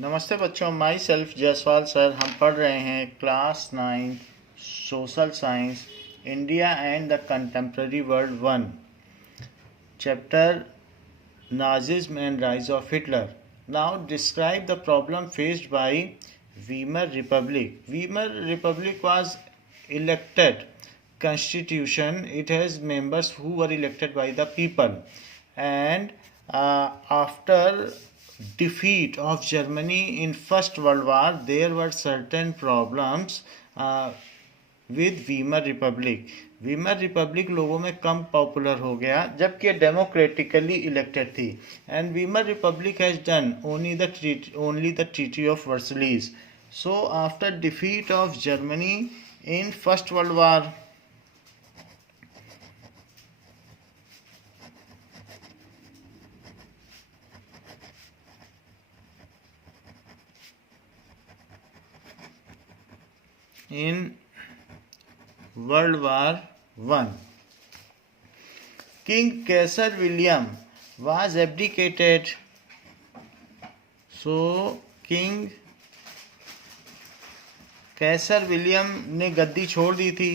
नमस्ते बच्चों, my self Jaiswal sir. हम पढ़ रहे हैं class 9 social science India and the contemporary world 1 chapter Nazism and Rise of Hitler. Now describe the problem faced by Weimar Republic. Weimar Republic was elected constitution. It has members who were elected by the people. And after defeat of Germany in First World War, there were certain problems with Weimar Republic. Weimar Republic लोगों में कम popular हो गया जबकि ये democratically elected थी। And Weimar Republic has done only the treaty of Versailles. So after defeat of Germany in First World War, in World War I, King Kaiser William was abdicated. So King Kaiser William ने गद्दी छोड़ दी थी।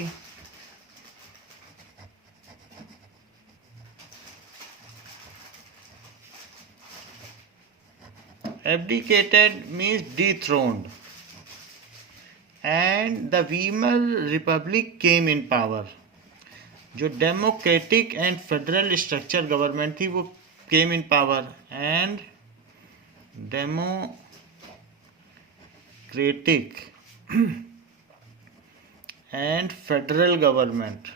Abdicated means dethroned. And the Weimar Republic came in power. जो democratic and federal structure government थी वो came in power. And democratic and federal government.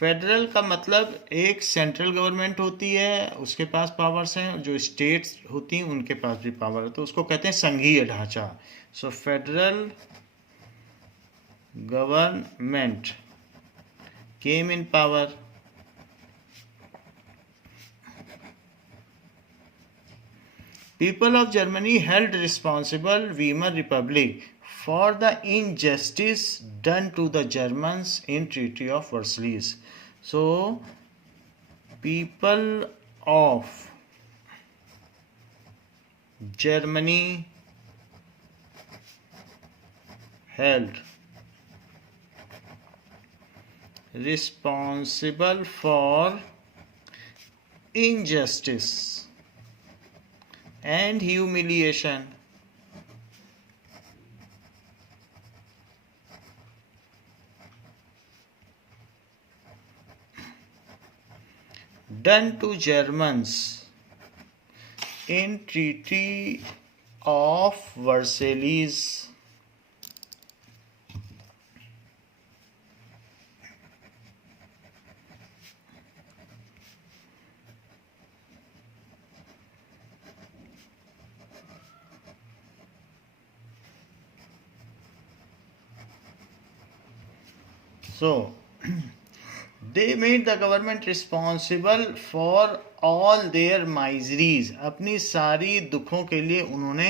Federal का मतलब एक सेंट्रल गवर्नमेंट होती है, उसके पास पावर्स हैं, जो स्टेट्स होती हैं उनके पास भी पावर है, तो उसको कहते हैं संघीय ढांचा। So federal government came in power. People of Germany held responsible Weimar Republic for the injustice done to the Germans in Treaty of Versailles. So, people of Germany held responsible for injustice and humiliation done to Germans in Treaty of Versailles. So, they made the government responsible for all their miseries. अपनी सारी दुखों के लिए उन्होंने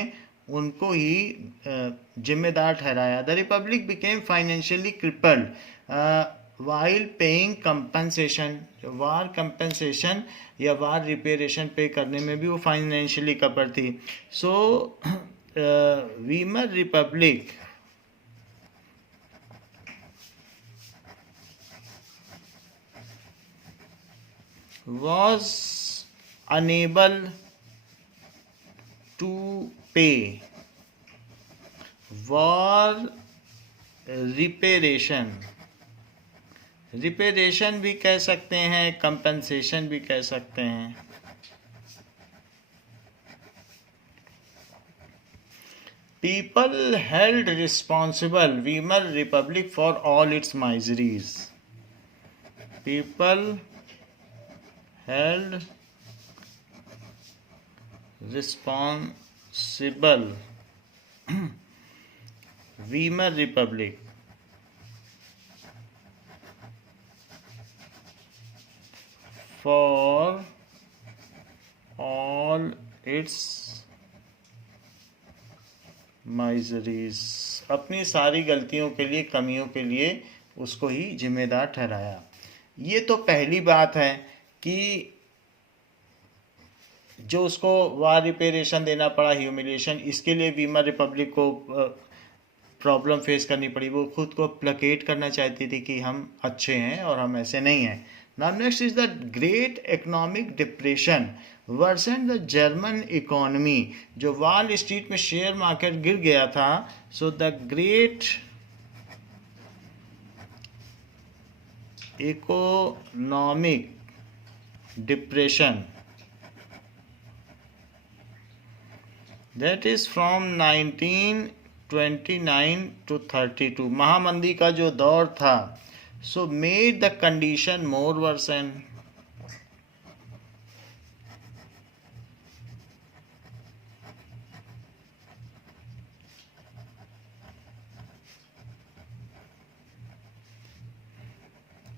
उनको ही जिम्मेदार ठहराया। The republic became financially crippled while paying compensation. War compensation या वार रिपेरेशन पे करने में भी वो फाइनेंशियली कपर थी। So Weimar Republic was unable to pay war reparation. Reparation भी कह सकते हैं, कंपनसेशन भी कह सकते हैं। People held responsible Weimar Republic for all its miseries. People held responsible Weimar Republic for all its miseries. अपनी सारी गलतियों के लिए, कमियों के लिए उसको ही जिम्मेदार ठहराया। ये तो पहली बात है कि जो उसको वार रिपेरेशन देना पड़ा, ह्यूमिलिएशन, इसके लिए वीमर रिपब्लिक को प्रॉब्लम फेस करनी पड़ी। वो खुद को प्लकेट करना चाहती थी कि हम अच्छे हैं और हम ऐसे नहीं हैं। Now next is the great economic depression worsened the German economy. जो वॉल स्ट्रीट में शेयर मार्केट गिर गया था, so the great economic depression that is from 1929 to 32, महामंदी का जो दौर था, so made the condition more worsen.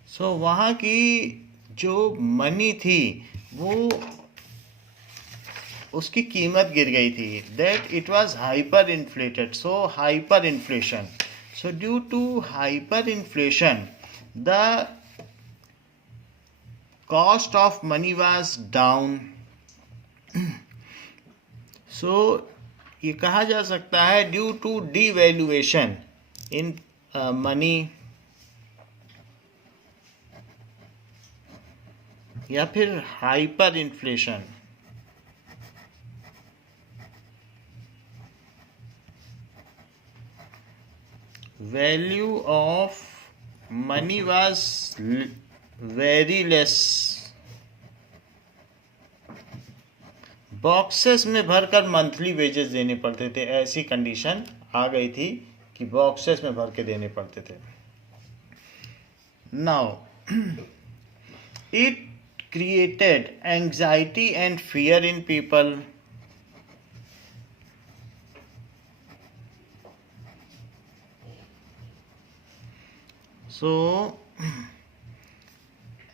so वहाँ की जो मनी थी वो उसकी कीमत गिर गई थी। That it was hyper inflated, so hyper inflation, so due to hyper inflation the cost of money was down. So ये कहा जा सकता है due to devaluation in money, या फिर hyper inflation. Value of money was very less. Boxes में भरकर monthly wages देने पड़ते थे, ऐसी कंडीशन आ गई थी कि बॉक्सेस में भर के देने पड़ते थे। Now it created anxiety and fear in people. So,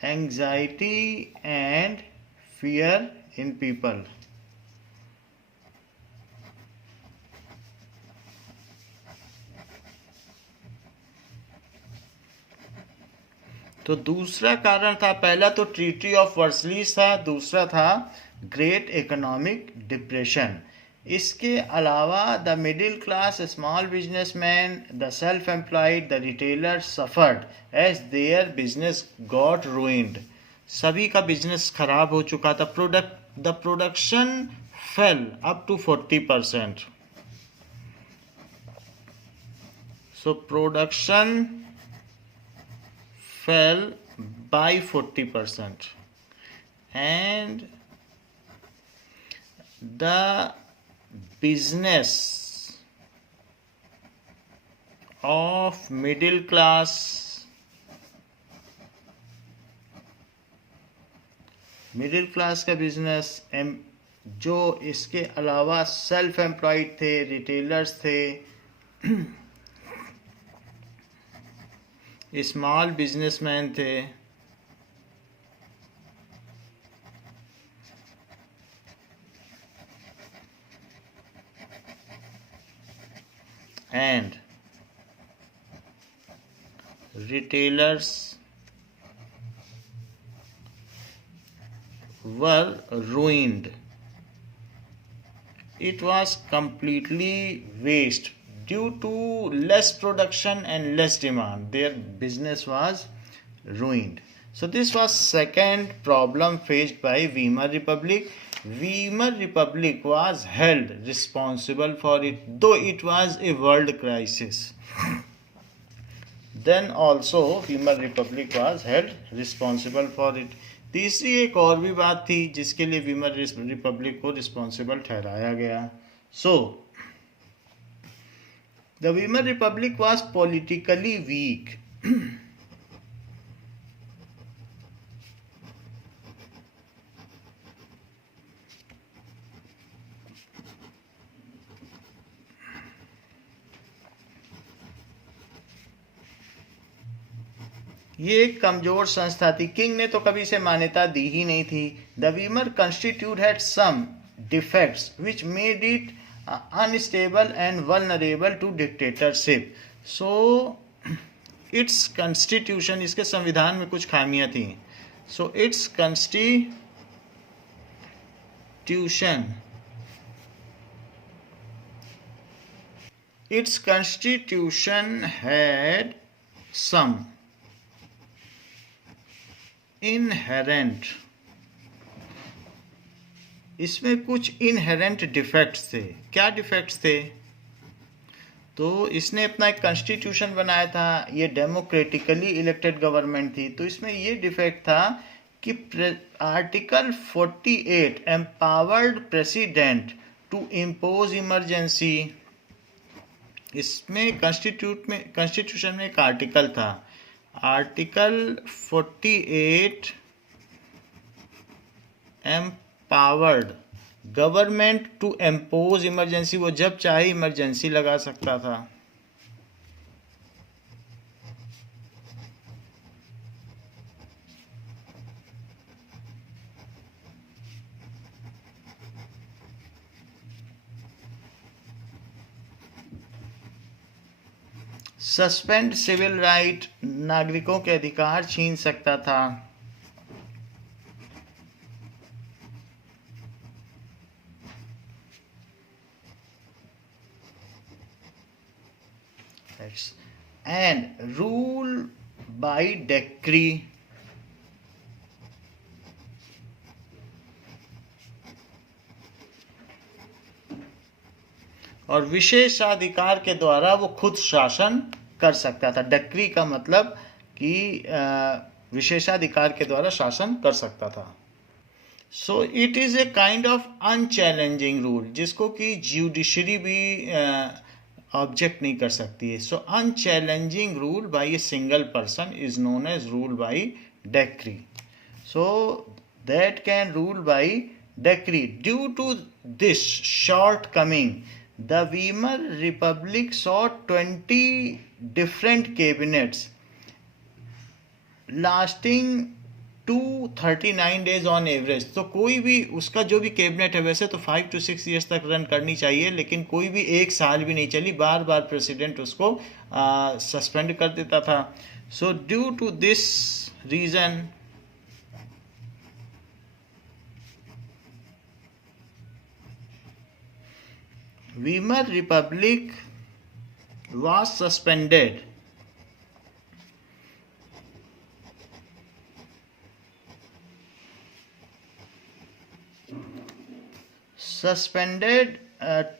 anxiety and fear in people. तो दूसरा कारण था, पहला तो ट्रीटी ऑफ वर्सलीज था, दूसरा था ग्रेट इकोनॉमिक डिप्रेशन। इसके अलावा the middle class, small businessman, the self employed, the retailer suffered as their business got ruined. सभी का बिजनेस खराब हो चुका था। The production fell up to 40%। So production fell by 40%, and the business of middle class का business, जो इसके अलावा सेल्फ एम्प्लॉयड थे, रिटेलर्स थे, स्मॉल बिजनेसमैन थे, and retailers were ruined. It was completely waste. Due to less production and less demand, their business was ruined. So this was second problem faced by Weimar Republic. Weimar Republic was held responsible for it, though it was a world crisis. Then also Weimar Republic was held responsible for it. तीसरी एक और भी बात थी जिसके लिए Weimar Republic को responsible ठहराया गया। So the Weimar Republic was politically weak. ये एक कमजोर संस्था थी। किंग ने तो कभी से मान्यता दी ही नहीं थी। The Weimar constitution had some defects which made it unstable and vulnerable to dictatorship. So its constitution, इसके संविधान में कुछ खामियां थी। So its constitution Its constitution had some inherent, इसमें कुछ इनहेरेंट डिफेक्ट्स थे। क्या डिफेक्ट्स थे? तो इसने अपना एक कॉन्स्टिट्यूशन बनाया था, ये डेमोक्रेटिकली इलेक्टेड गवर्नमेंट थी, तो इसमें ये डिफेक्ट था कि article 48 empowered president to impose emergency. इसमें कॉन्स्टिट्यूशन में एक आर्टिकल था, article 48 empowered government to impose emergency, वो जब चाहे इमरजेंसी लगा सकता था। सस्पेंड सिविल राइट, नागरिकों के अधिकार छीन सकता था। एंड रूल बाय डेक्री, और विशेषाधिकार के द्वारा वो खुद शासन कर सकता था। डेक्री का मतलब कि विशेषाधिकार के द्वारा शासन कर सकता था। So it is a kind of unchallenging rule, जिसको कि ज्यूडिशरी भी ऑब्जेक्ट नहीं कर सकती है। So unchallenging rule by a single person is known as rule by decree. So that can rule by decree. Due to this shortcoming, the Weimar Republic saw 20 different cabinets lasting 239 days on average। तो कोई भी उसका जो भी cabinet है, वैसे तो 5 to 6 years तक रन करनी चाहिए, लेकिन कोई भी एक साल भी नहीं चली, बार बार प्रेसिडेंट उसको सस्पेंड कर देता था। So due to this reason Weimar Republic was suspended suspended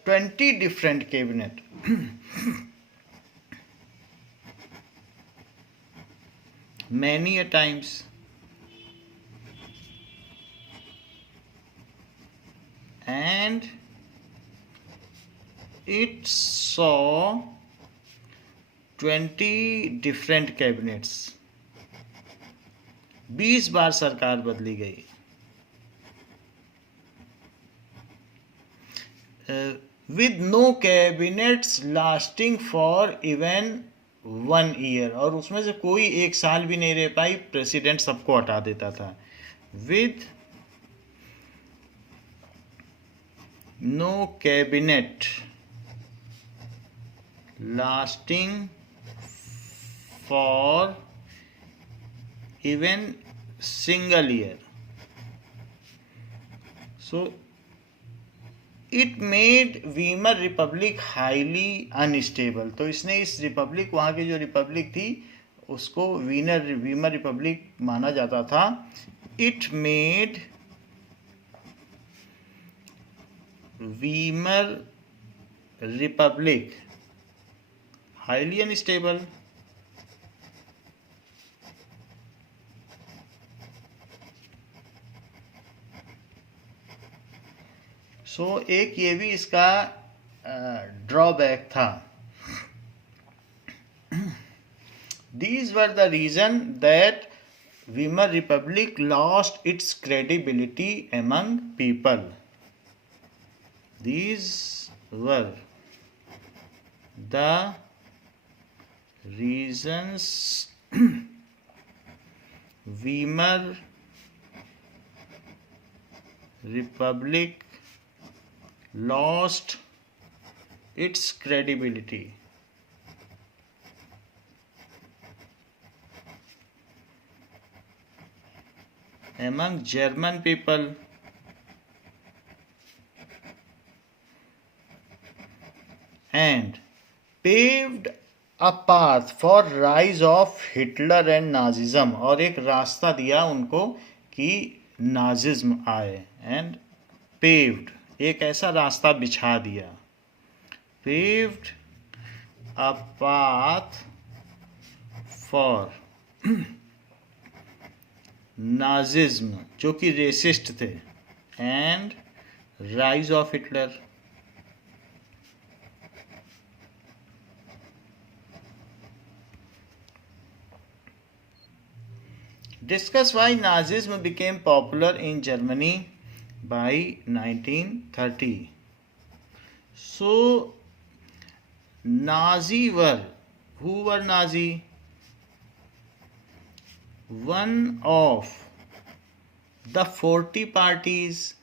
20 different cabinet many a times, and it saw 20 different cabinets। 20 बार सरकार बदली गई। with no cabinets lasting for even 1 year, और उसमें से कोई एक साल भी नहीं रह पाई, प्रेसिडेंट सबको हटा देता था। with no cabinet lasting for even single year, so it made Weimar Republic highly unstable। तो इसने इस रिपब्लिक, वहाँ की जो रिपब्लिक थी, उसको वीमर रिपब्लिक माना जाता था। It made Weimar Republic highly unstable। सो एक ये भी इसका ड्रॉबैक था। These were the reason that Weimar Republic lost its credibility among people। These were the reasons Weimar Republic lost its credibility among German people and paved a path for rise of Hitler and Nazism, और एक रास्ता दिया उनको कि Nazism आए, and paved एक ऐसा रास्ता बिछा दिया, paved a path for Nazism जो कि रेसिस्ट थे, and rise of Hitler, discuss why Nazism became popular in Germany by 1930. So Nazi were, who were Nazi? One of the 40 parties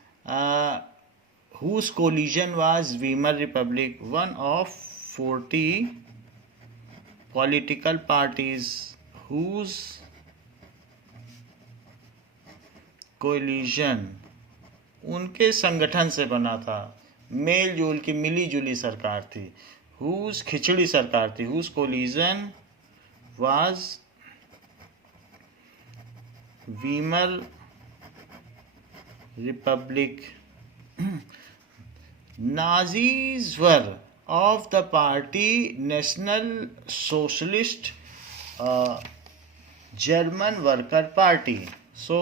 whose coalition was Weimar Republic, one of 40 political parties whose collision उनके संगठन से बना था, mail जोल की मिली जुली सरकार थी, whose खिचड़ी सरकार थी, whose coalition was Weimar Republic. Nazis were of the party National Socialist German worker party. So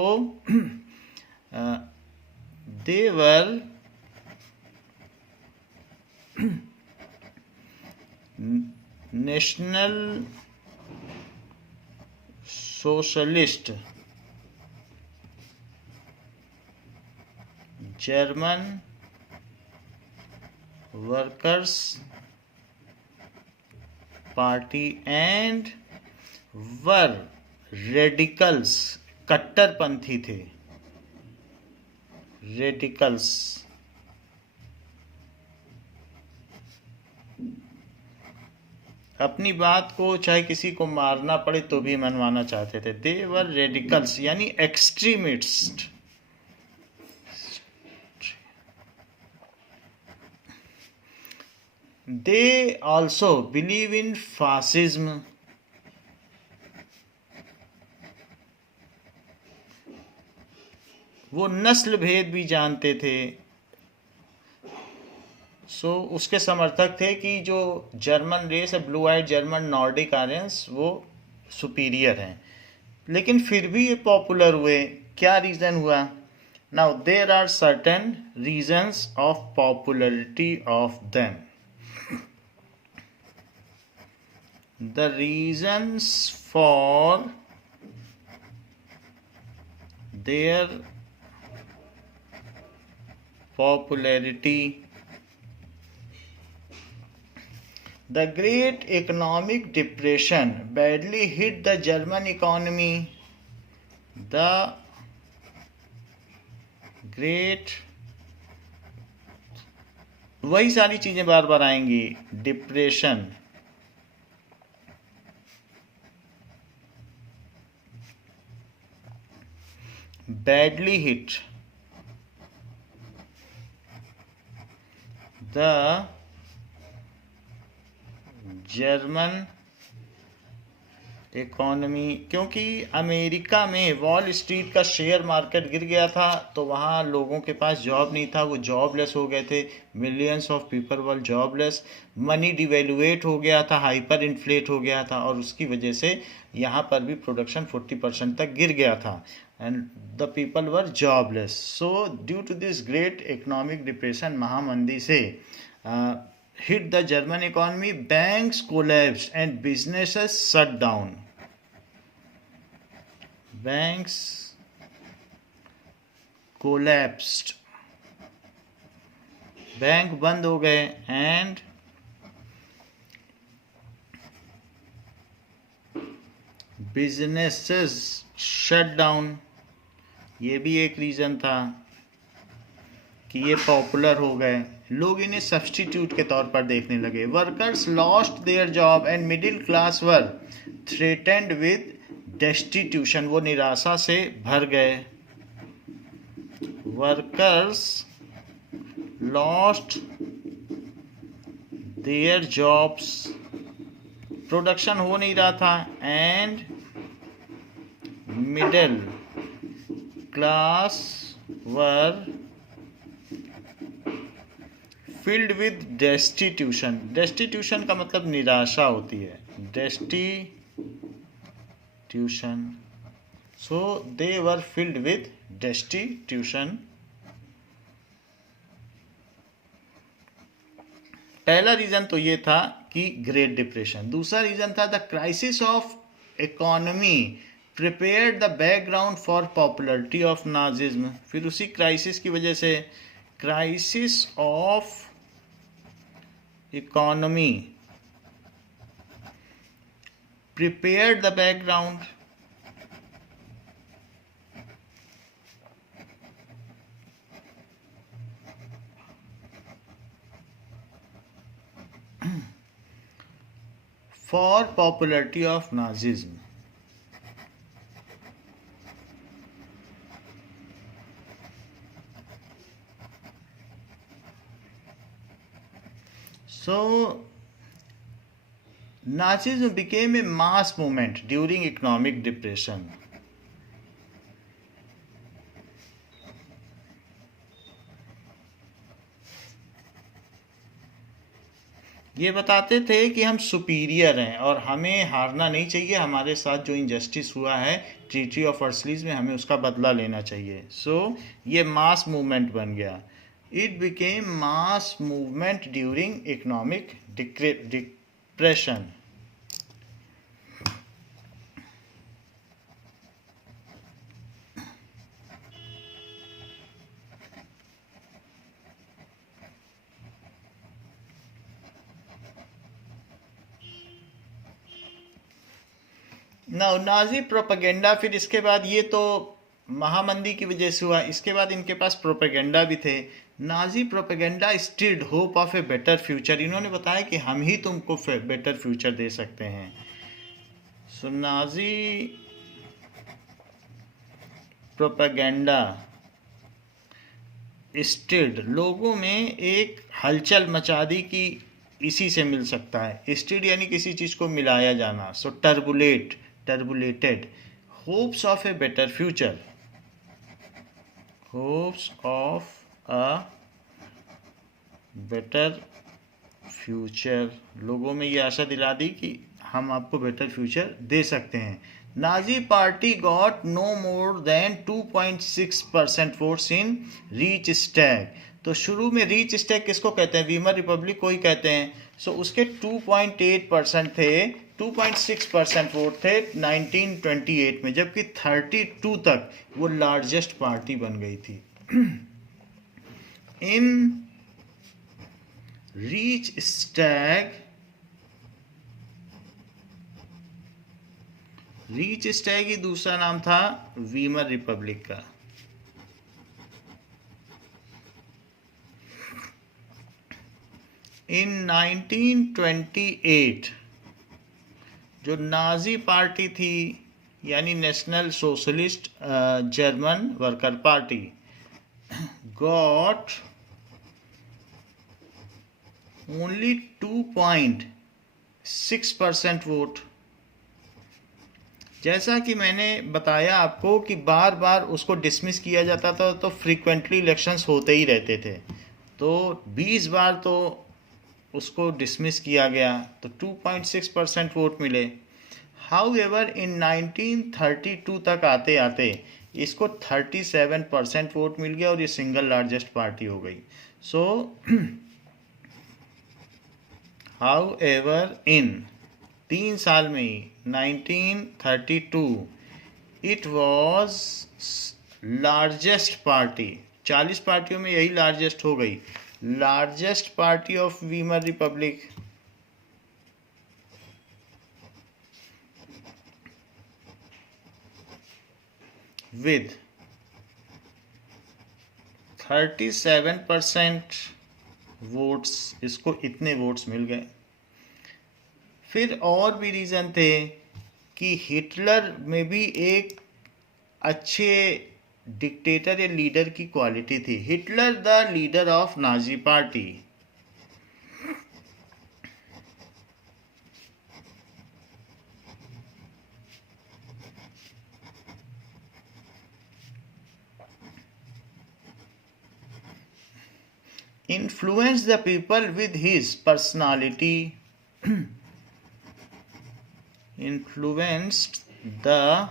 they were National Socialist German Workers Party and were radicals, कट्टरपंथी थे, रेडिकल्स. अपनी बात को चाहे किसी को मारना पड़े तो भी मनवाना चाहते थे. दे वर रेडिकल्स यानी extremist. They also believe in fascism. वो नस्ल भेद भी जानते थे. उसके समर्थक थे कि जो जर्मन रेस है, blue eyed German Nordic Aryans, वो सुपीरियर हैं. लेकिन फिर भी ये पॉपुलर हुए. क्या रीज़न हुआ? Now there are certain reasons of popularity of them. The reasons for their popularity. The Great Economic Depression badly hit the German economy. The Great, वही सारी चीजें बार बार आएंगी. Depression, badly hit the German economy, क्योंकि America में wall street का share market गिर गया था, तो वहाँ लोगों के पास जॉब नहीं था, वो जॉबलेस हो गए थे. Millions of people were jobless. Money devaluate हो गया था, हाइपर इन्फ्लेट हो गया था, और उसकी वजह से यहाँ पर भी प्रोडक्शन 40% तक गिर गया था, and the people were jobless. So due to this great economic depression, महामंदी से hit the German economy, banks collapsed and businesses shut down. Banks collapsed, bank बंद हो गए, एंड बिजनेसेस शट डाउन. ये भी एक रीज़न था कि ये पॉपुलर हो गए. लोग इन्हें सब्स्टिट्यूट के तौर पर देखने लगे. Workers lost their job and middle class were threatened with destitution. वो निराशा से भर गए. Workers lost their jobs, production हो नहीं रहा था, and middle class were filled with destitution. Destitution का मतलब निराशा होती है, destitution. So they were filled with destitution. पहला रीजन तो ये था कि ग्रेट डिप्रेशन। दूसरा रीजन था the crisis of economy prepared the background for popularity of Nazism. फिर उसी क्राइसिस की वजह से, crisis of economy prepared the background for popularity of Nazism. So, Nazism became a mass movement during economic depression. ये बताते थे कि हम सुपीरियर हैं और हमें हारना नहीं चाहिए, हमारे साथ जो इनजस्टिस हुआ है ट्रीटी ऑफ वर्सलीज में, हमें उसका बदला लेना चाहिए। सो ये मास मूवमेंट बन गया। It became mass movement during economic depression. Nazi propaganda, फिर इसके बाद, ये तो महामंदी की वजह से हुआ, इसके बाद इनके पास प्रोपेगेंडा भी थे। Nazi propaganda stilled hope of a better future. इन्होंने बताया कि हम ही तुमको बेटर फ्यूचर दे सकते हैं। सो नाजी प्रोपेगेंडा स्टिल्ड, लोगों में एक हलचल मचा दी कि इसी से मिल सकता है। स्टिल्ड यानी किसी चीज़ को मिलाया जाना। So turbulated hopes of a better future, hopes of a better future. लोगों में ये आशा दिला दी कि हम आपको बेटर फ्यूचर दे सकते हैं। Nazi party got no more than 2.6% votes in Reichstag. तो शुरू में रीच स्टैग किसको कहते हैं? वीमर रिपब्लिक को ही कहते हैं। सो उसके 2.8% थे, 2.6% वोट थे 1928 में, जबकि 32 तक वो लार्जेस्ट पार्टी बन गई थी। इन रीच स्टैग, रीच स्टैग ही दूसरा नाम था वीमर रिपब्लिक का। इन 1928 जो नाजी पार्टी थी, यानी national Socialist German worker party, got only 2.6% vote. जैसा कि मैंने बताया आपको कि बार बार उसको डिसमिस किया जाता था, तो फ्रीक्वेंटली इलेक्शंस होते ही रहते थे, तो 20 बार तो उसको डिसमिस किया गया, तो 2.6% वोट मिले। हाउएवर इन 1932 तक आते आते इसको 37% वोट मिल गया और ये सिंगल लार्जेस्ट पार्टी हो गई। सो हाउएवर इन 3 साल में ही 1932 इट वॉज लार्जेस्ट पार्टी। 40 पार्टियों में यही लार्जेस्ट हो गई, largest party of Weimar Republic. With 37% votes, इसको इतने वोट्स मिल गए। फिर और भी रीज़न थे कि हिटलर में भी एक अच्छे डिक्टेटर या लीडर की क्वालिटी थी। Hitler the leader of Nazi party. influenced the people with his personality, influenced the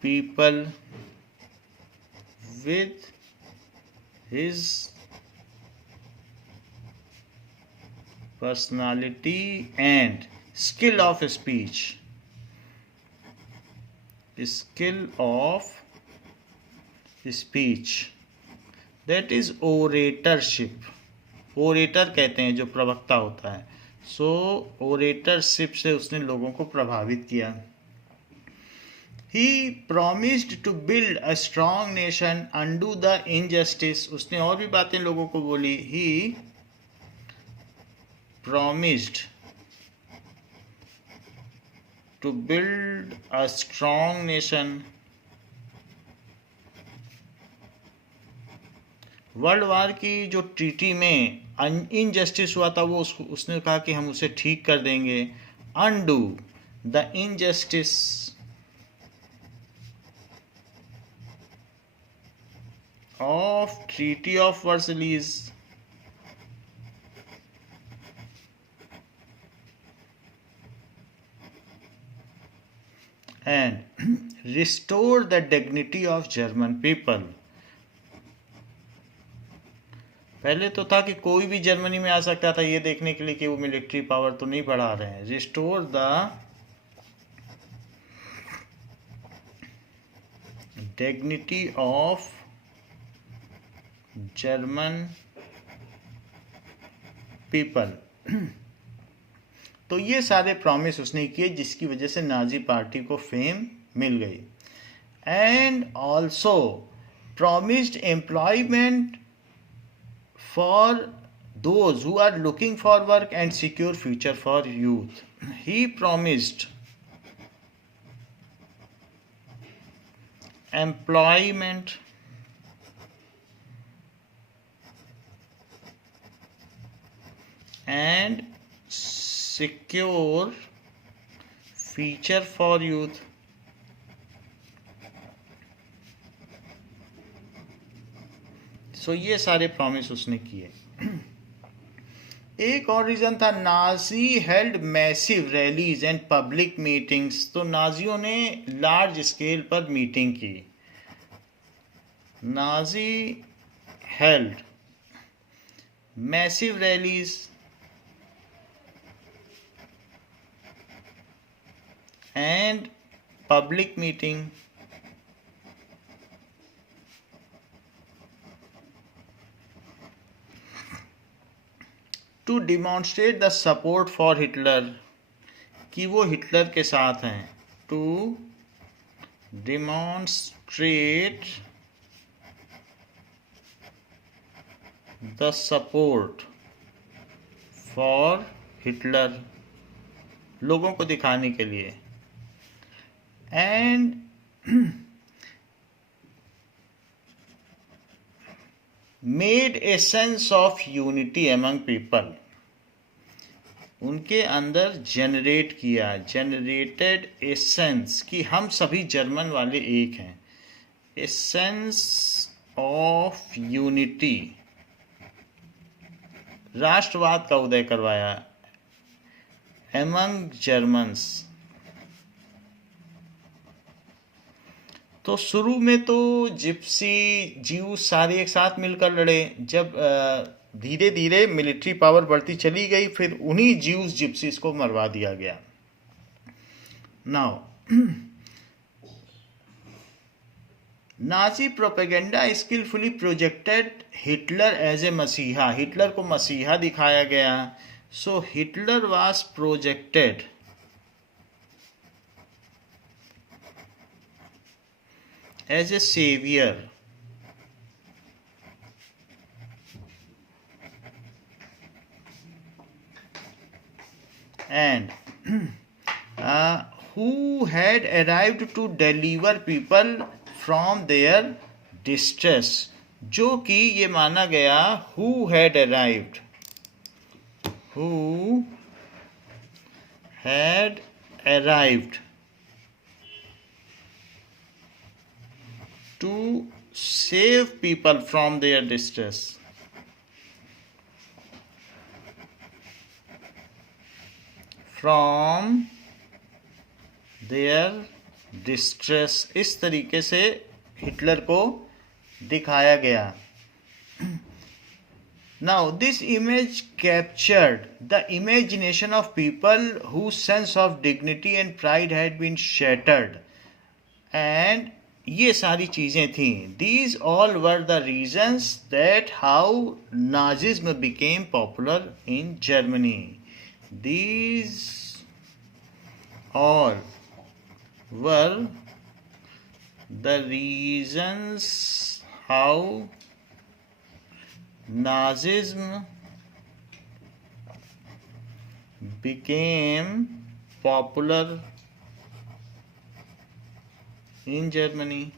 people with his personality and skill of speech. Skill of speech, that is oratorship. Orator कहते हैं जो प्रवक्ता होता है. सो ओरेटरशिप से उसने लोगों को प्रभावित किया. He promised to build a strong nation, undo the injustice. उसने और भी बातें लोगों को बोली. He promised to build a strong nation. World war की जो ट्रीटी में इनजस्टिस हुआ था वो उसने कहा कि हम उसे ठीक कर देंगे. Undo the injustice of treaty of Versailles. and restore the dignity of German people. पहले तो था कि कोई भी जर्मनी में आ सकता था ये देखने के लिए कि वो मिलिट्री पावर तो नहीं बढ़ा रहे हैं. Restore the dignity of German people. तो ये सारे प्रॉमिस उसने किए जिसकी वजह से नाजी पार्टी को फेम मिल गई. And also promised employment for those who are looking for work and secure future for youth. He promised employment and secure future for youth. So ये सारे प्रॉमिस उसने किए. एक और रीजन था, Nazi held massive rallies and public meetings. तो नाजियों ने लार्ज स्केल पर मीटिंग की. Nazi held massive rallies and public meeting to demonstrate the support for Hitler, कि वो हिटलर के साथ हैं. to demonstrate the support for Hitler, लोगों को दिखाने के लिए. and made a sense of unity among people. उनके अंदर जनरेट किया, जनरेटेड ए सेंस कि हम सभी जर्मन वाले एक हैं. ए सेंस ऑफ यूनिटी, राष्ट्रवाद का उदय करवाया among जर्मन्स. तो शुरू में तो जिप्सी जीव सारे एक साथ मिलकर लड़े. जब धीरे धीरे मिलिट्री पावर बढ़ती चली गई फिर उन्हीं जीव्स जिप्सीज को मरवा दिया गया. Now Nazi propaganda skilfully projected Hitler as a messiah. Hitler को मसीहा दिखाया गया. So Hitler was projected as a savior. And who had arrived to deliver people from their distress. जो कि ये माना गया who had arrived, who had arrived to save people from their distress. From their distress. इस तरीके से Hitler को दिखाया गया. Now, this image captured the imagination of people whose sense of dignity and pride had been shattered. And ये सारी चीज़ें थीं. These all were the reasons that how Nazism became popular in Germany. These all were the reasons how Nazism became popular in Germany.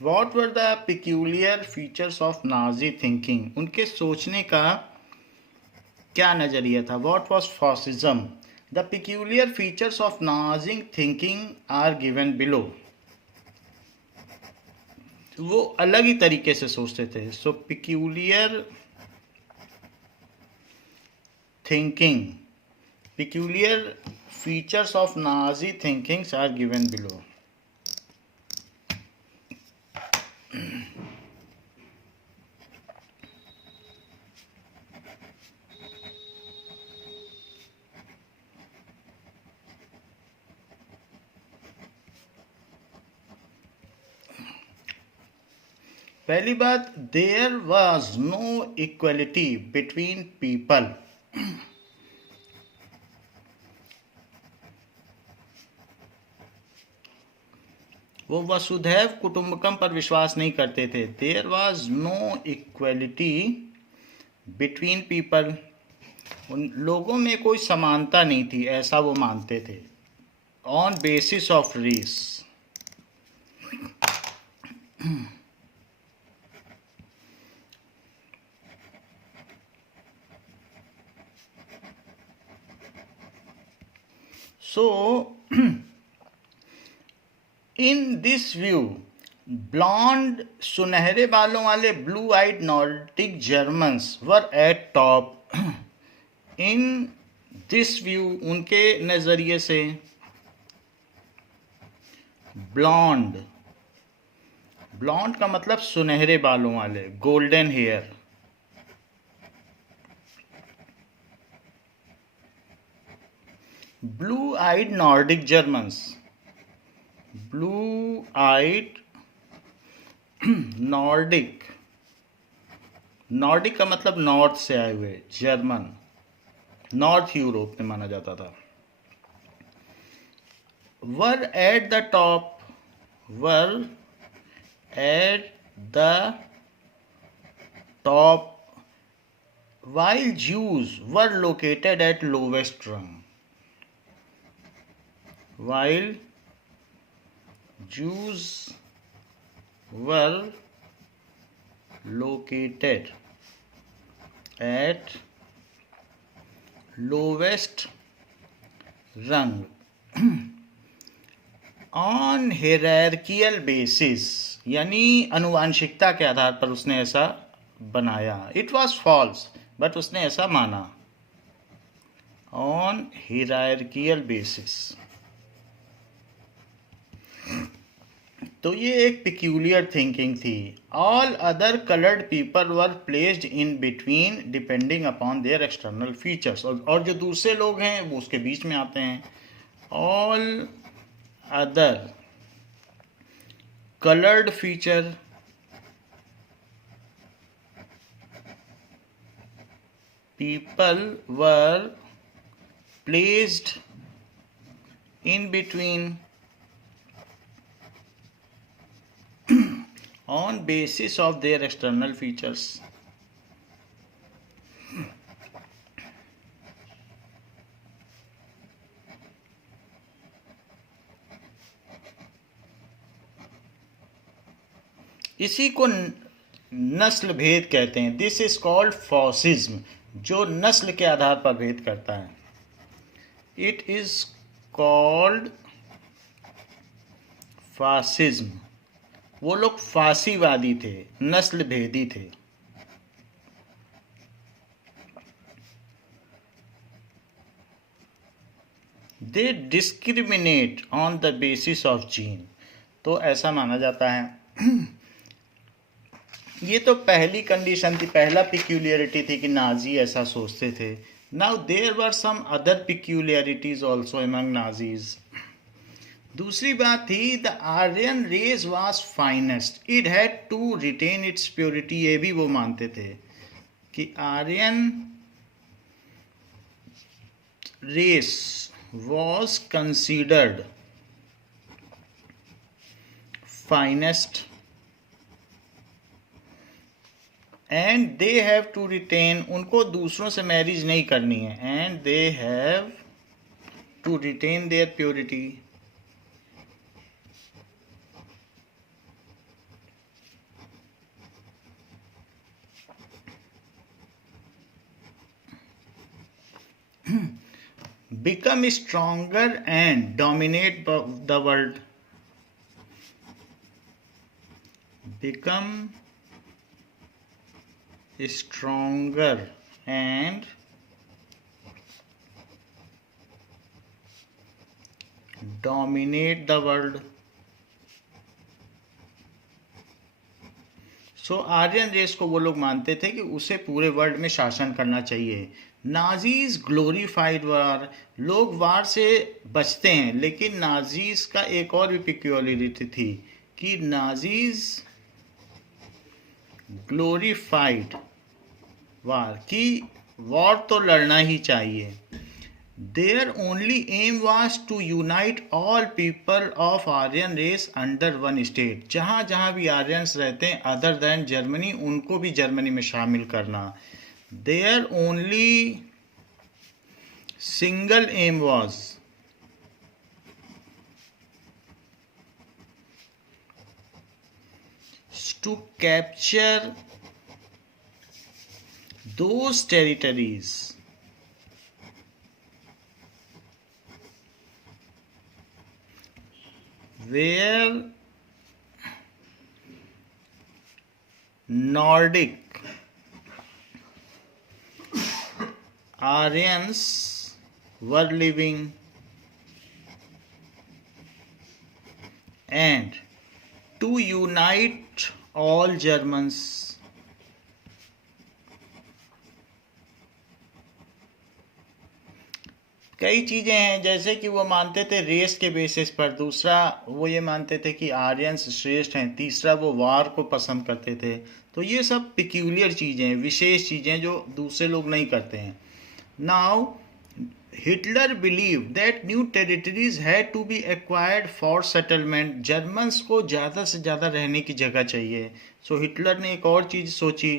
What were the peculiar features of Nazi thinking? उनके सोचने का क्या नज़रिया था? What was fascism? The peculiar features of Nazi thinking are given below. वो अलग ही तरीके से सोचते थे. So peculiar thinking, peculiar features of Nazi thinkings are given below. पहली बात, there was no equality between people. वो वसुधैव कुटुंबकम पर विश्वास नहीं करते थे. There was no equality between people. उन लोगों में कोई समानता नहीं थी, ऐसा वो मानते थे. On basis of race. So, in this view, blonde सुनहरे बालों वाले blue eyed Nordic Germans were at top. In this view, उनके नज़रिए से blonde का मतलब सुनहरे बालों वाले, golden hair. Blue-eyed Nordic Germans. Blue-eyed Nordic. Nordic का मतलब नॉर्थ से आए हुए. जर्मन नॉर्थ यूरोप में माना जाता था. Were at the top. Were at the top. While Jews were located at lowest rung. While Jews were located at lowest rung. On hierarchical basis, यानी अनुवांशिकता के आधार पर उसने ऐसा बनाया. It was false, but उसने ऐसा माना. On hierarchical basis. तो ये एक peculiar thinking थी. All other colored people were placed in between depending upon their external features. और जो दूसरे लोग हैं वो उसके बीच में आते हैं. All other colored feature people were placed in between on basis of their external features. इसी को नस्ल भेद कहते हैं. दिस इज कॉल्ड फॉसिज्म, जो नस्ल के आधार पर भेद करता है. It is called fascism. वो लोग फासीवादी थे, नस्ल भेदी थे। They discriminate on the basis of gene. तो ऐसा माना जाता है। ये तो पहली कंडीशन थी, पहला पिक्यूलियरिटी थी कि नाजी ऐसा सोचते थे। Now there were some other peculiarities also among Nazis. दूसरी बात थी, the Aryan race was finest, it had to retain its purity. ये भी वो मानते थे कि Aryan race was considered finest and they have to retain, उनको दूसरों से मैरिज नहीं करनी है, and they have to retain their purity. Become stronger and dominate the world. Become stronger and dominate the world. So Aryan race को वो लोग मानते थे कि उसे पूरे वर्ल्ड में शासन करना चाहिए। नाजीज ग्लोरीफाइड वार, लोग वार से बचते हैं, लेकिन नाजीज का एक और भी पिक्यूलियरिटी थी कि नाजीज ग्लोरीफाइड वार, कि वॉर तो लड़ना ही चाहिए। Their only aim was to unite all people of Aryan race under one state. जहाँ जहाँ भी आर्यंस रहते हैं अदर देन जर्मनी, उनको भी जर्मनी में शामिल करना। Their only single aim was to capture those territories where Nordic Aryans were living and to unite all Germans. कई चीज़ें हैं, जैसे कि वो मानते थे रेस के बेसिस पर, दूसरा वो ये मानते थे कि आर्यंस श्रेष्ठ हैं, तीसरा वो वार को पसंद करते थे। तो ये सब पिक्यूलियर चीज़ें हैं, विशेष चीज़ें जो दूसरे लोग नहीं करते हैं। Now Hitler believe that new territories had to be acquired for settlement. Germans को ज़्यादा से ज़्यादा रहने की जगह चाहिए। सो हिटलर ने एक और चीज़ सोची।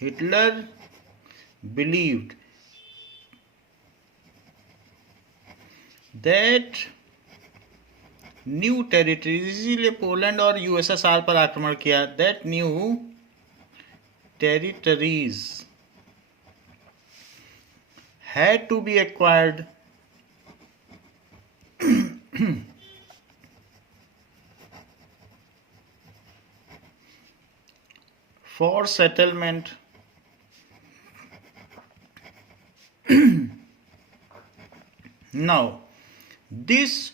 Hitler believed that new territories, इसीलिए पोलैंड और यूएसएसआर पर आक्रमण किया। That new territories had to be acquired for settlement. Now, this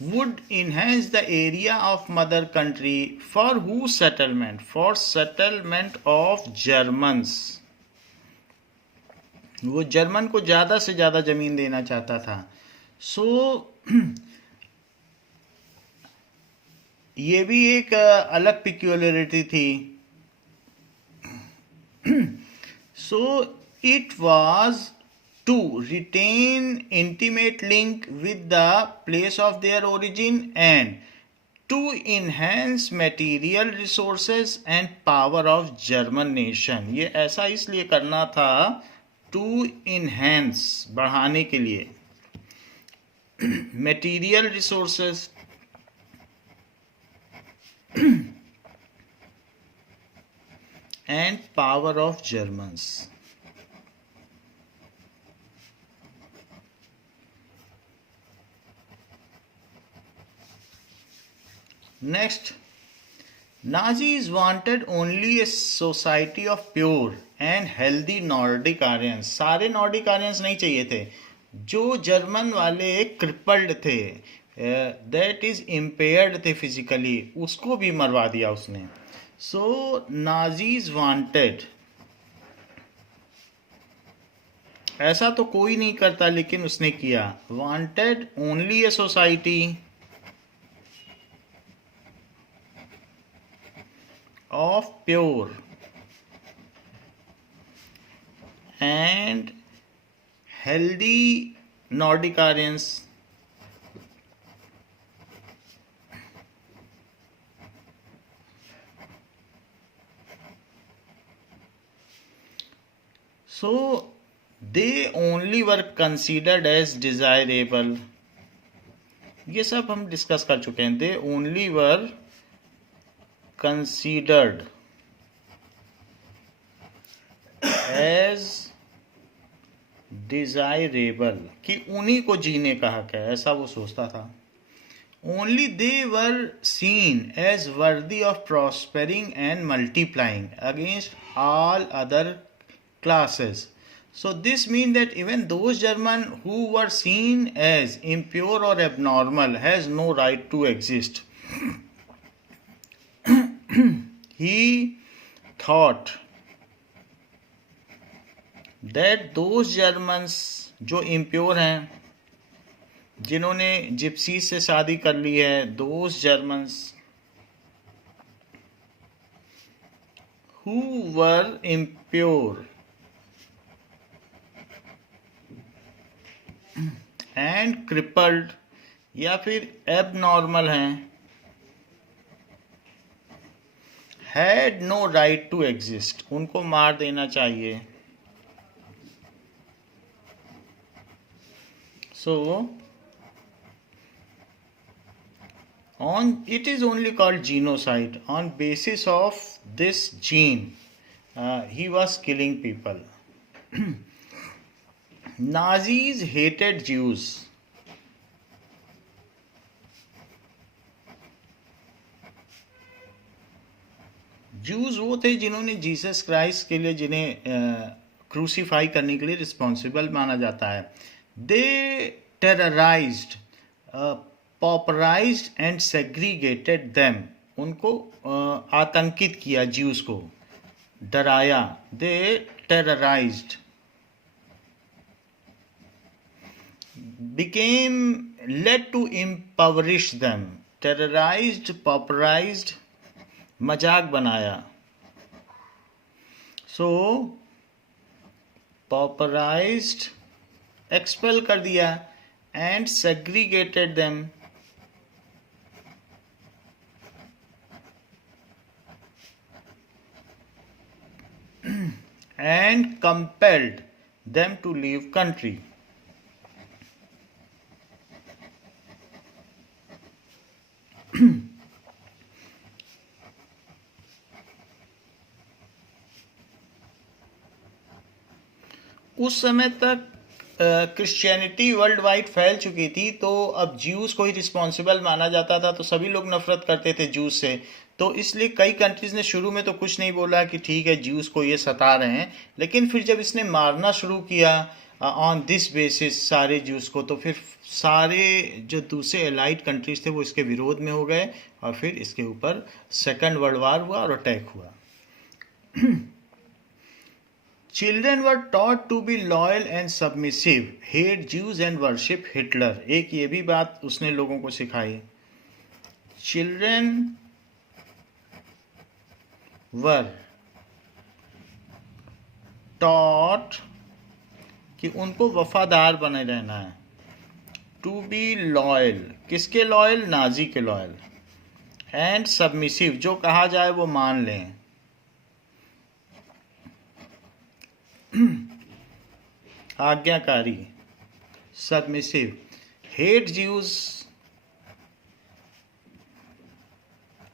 would enhance the area of mother country for whose settlement? For settlement of Germans. वो German को ज़्यादा से ज़्यादा ज़मीन देना चाहता था। सो ये भी एक अलग पिक्यूलियरिटी थी। So it was to retain intimate link with the place of their origin and to enhance material resources and power of German nation. ये ऐसा इसलिए करना था, टू इन्हेंस, बढ़ाने के लिए, material resources and power of Germans. Next, Nazis wanted only a society of pure and healthy Nordic Aryans. सारे Nordic Aryans नहीं चाहिए थे. जो जर्मन वाले क्रिपल्ड थे, दैट इज इम्पेयर्ड थे फिजिकली, उसको भी मरवा दिया उसने. सो नाजीज वांटेड, ऐसा तो कोई नहीं करता लेकिन उसने किया. Wanted only a society of pure and healthy Nordic Aryans. So they only were considered as desirable. ये सब हम डिस्कस कर चुके हैं. They only were considered as desirable, कि उन्हीं को जीने का हक है, ऐसा वो सोचता था. Only they were seen as worthy of prospering and multiplying against all other classes. So this means that even those German who were seen as impure or abnormal has no right to exist. He thought that those Germans जो impure हैं, जिन्होंने Gypsy से शादी कर ली है, those Germans who were impure and crippled या फिर abnormal हैं, had no right to exist, उनको मार देना चाहिए. So it is only called genocide. On basis of this gene, he was killing people. Nazis hated Jews. Jews वो थे जिन्होंने जीसस क्राइस्ट के लिए, जिन्हें क्रूसीफाई करने के लिए रिस्पॉन्सिबल माना जाता है. दे टेरराइज्ड, पॉपराइज्ड एंड सेग्रीगेटेड देम, उनको आतंकित किया, ज्यूज को डराया. दे टेरराइज्ड, became led to impoverish them. Terrorized, pauperized, मजाक बनाया. So pauperized, expel कर दिया, and segregated them, and compelled them to leave country. उस समय तक क्रिश्चियनिटी वर्ल्ड वाइड फैल चुकी थी, तो अब ज्यूज को ही रिस्पॉन्सिबल माना जाता था, तो सभी लोग नफरत करते थे ज्यूज से. तो इसलिए कई कंट्रीज ने शुरू में तो कुछ नहीं बोला कि ठीक है ज्यूज को ये सता रहे हैं, लेकिन फिर जब इसने मारना शुरू किया ऑन दिस बेसिस सारे ज्यूज को, तो फिर सारे जो दूसरे एलाइड कंट्रीज थे वो इसके विरोध में हो गए, और फिर इसके ऊपर सेकेंड वर्ल्ड वार हुआ और अटैक हुआ. Children were taught to be loyal and submissive, hate Jews and worship Hitler. एक ये भी बात उसने लोगों को सिखाई. Children were taught कि उनको वफादार बने रहना है. To be loyal, किसके लॉयल? नाजी के लॉयल. And submissive, जो कहा जाए वो मान लें. आज्ञाकारी, सबमिसिव. हेट ज्यूज,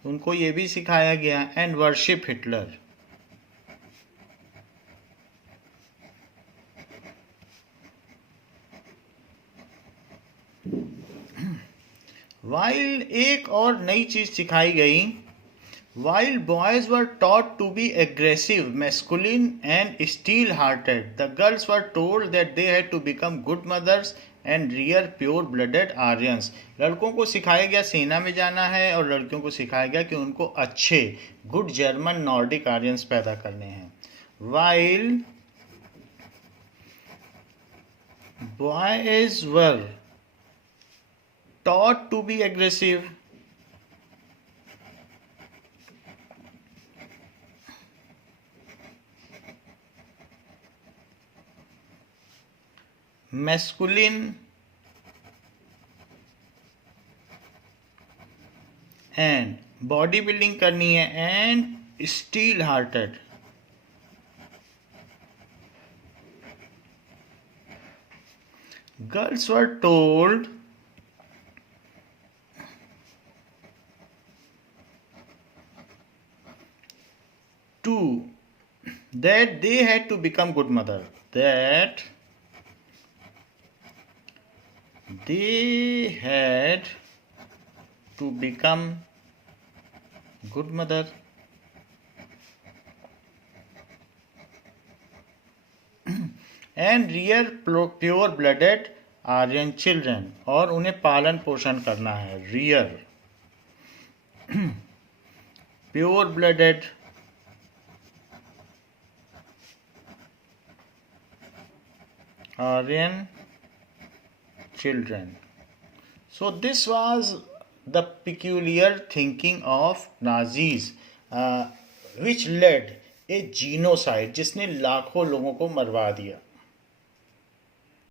उनको ये भी सिखाया गया. एंड वर्शिप हिटलर, वाइल एक और नई चीज सिखाई गई. While boys were taught to be aggressive, masculine, and steel-hearted, the girls were told that they had to become good mothers and rear pure-blooded Aryans. लड़कों को सिखाया गया सेना में जाना है और लड़कियों को सिखाया गया कि उनको अच्छे गुड जर्मन नॉर्डिक आर्यंस पैदा करने हैं. While boys were taught to be aggressive, masculine, and body building करनी है and steel hearted. Girls were told to that they had to become good mother, that they had to become good mother and rear pure blooded Aryan children, और उन्हें पालन पोषण करना है. Rear pure blooded Aryan children. So this was the peculiar thinking of Nazis, which led a genocide, जिसने लाखों लोगों को मरवा दिया.